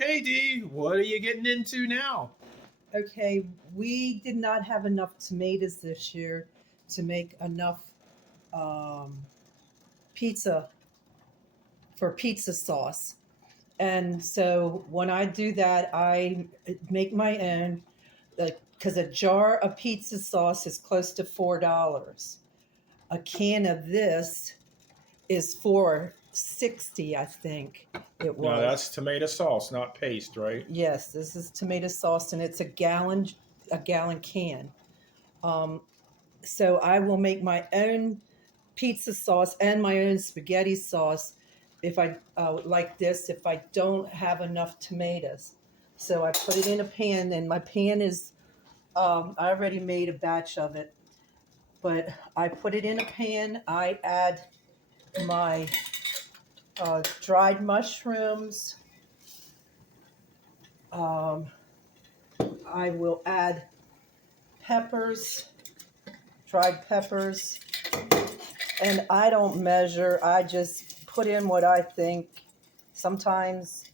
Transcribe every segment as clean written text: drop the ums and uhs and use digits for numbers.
KD, what are you getting into now? Okay, we did not have enough tomatoes this year to make enough um, pizza for pizza sauce. And so when I do that, I make my own, because a jar of pizza sauce is close to $4. A can of this is $4.60, I think it No, that's was. tomato sauce, not paste, right? Yes, this is tomato sauce, and it's a gallon can. Um, so I will make my own pizza sauce and my own spaghetti sauce if I like this, if I don't have enough tomatoes. So I put it in a pan, and my pan is, I already made a batch of it, but I put it in a pan. I add my dried mushrooms. Um, I will add peppers, dried peppers, and I don't measure. I just put in what I think sometimes,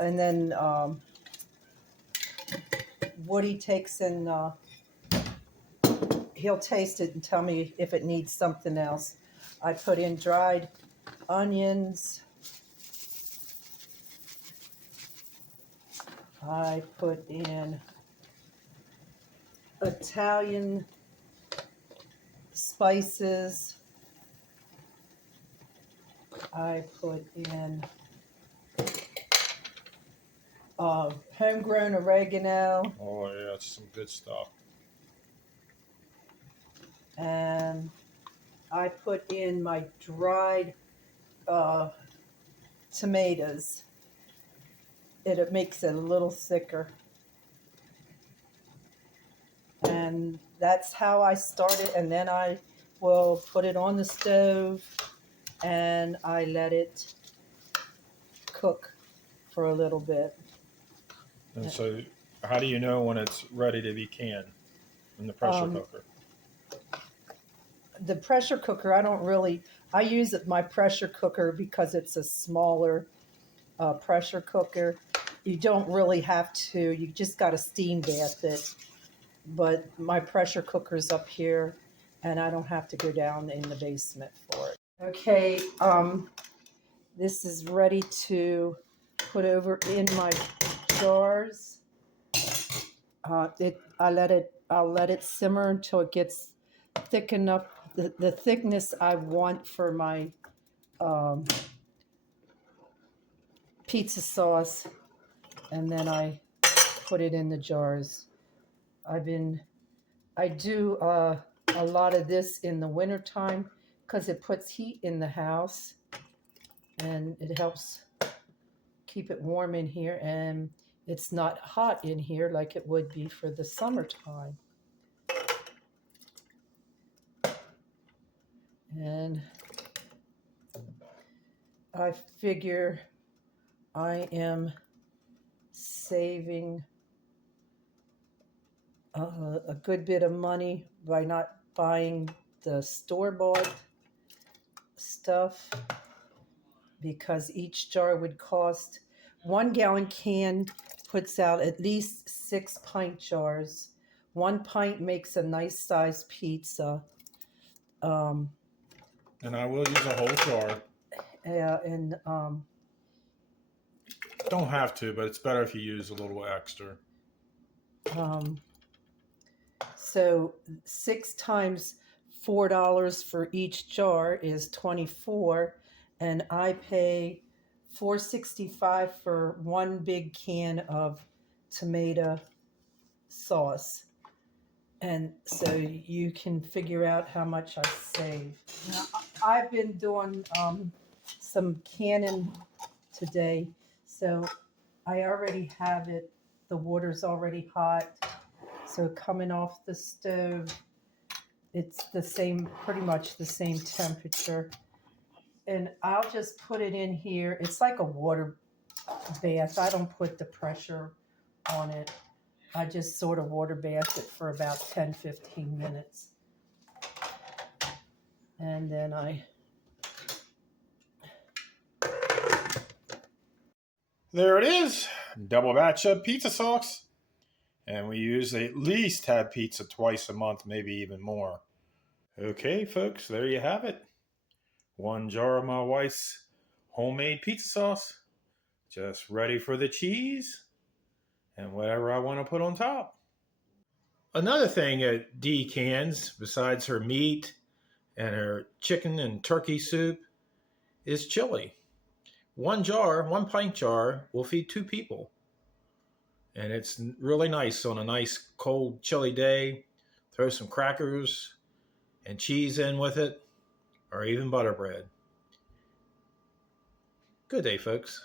and then Woody takes and he'll taste it and tell me if it needs something else. I put in dried onions. I put in Italian spices. I put in homegrown oregano, Oh, yeah, that's some good stuff. and I put in my dried uh, tomatoes. It makes it a little thicker. And that's how I start it. And then I will put it on the stove and I let it cook for a little bit. And so, how do you know when it's ready to be canned in the pressure Um, cooker? the pressure cooker, I use my pressure cooker because it's a smaller pressure cooker. You don't really have to, you just got to steam bath it. But my pressure cooker's up here and I don't have to go down in the basement for it. Okay, this is ready to put over in my jars. I'll let it simmer until it gets thick enough, the thickness I want for my um, pizza sauce, and then I put it in the jars. I do a lot of this in the wintertime because it puts heat in the house and it helps keep it warm in here, and it's not hot in here like it would be for the summertime. And I figure I am saving a good bit of money by not buying the store-bought stuff, because each jar would cost 1 gallon can puts out at least 6 pint jars. 1 pint makes a nice sized pizza. Um, And I will use a whole jar. and Don't have to, but it's better if you use a little extra. um, so 6 times $4 for each jar is 24, and I pay $4.65 for one big can of tomato sauce. And so you can figure out how much I save. Now, I've been doing some canning today, so I already have it. The water's already hot. So coming off the stove, it's the same, pretty much the same temperature. And I'll just put it in here. It's like a water bath. I don't put the pressure on it. I just sort of water bath it for about 10-15 minutes. And then There it is, double batch of pizza sauce. And we usually at least have pizza twice a month, maybe even more. Okay, folks, there you have it. 1 jar of my wife's homemade pizza sauce. Just ready for the cheese and whatever I want to put on top. Another thing that Dee cans, besides her meat and her chicken and turkey soup, is chili. 1 jar, 1 pint jar, will feed 2 people. And it's really nice on a nice cold, chilly day. Throw some crackers and cheese in with it, or even butter bread. Good day, folks.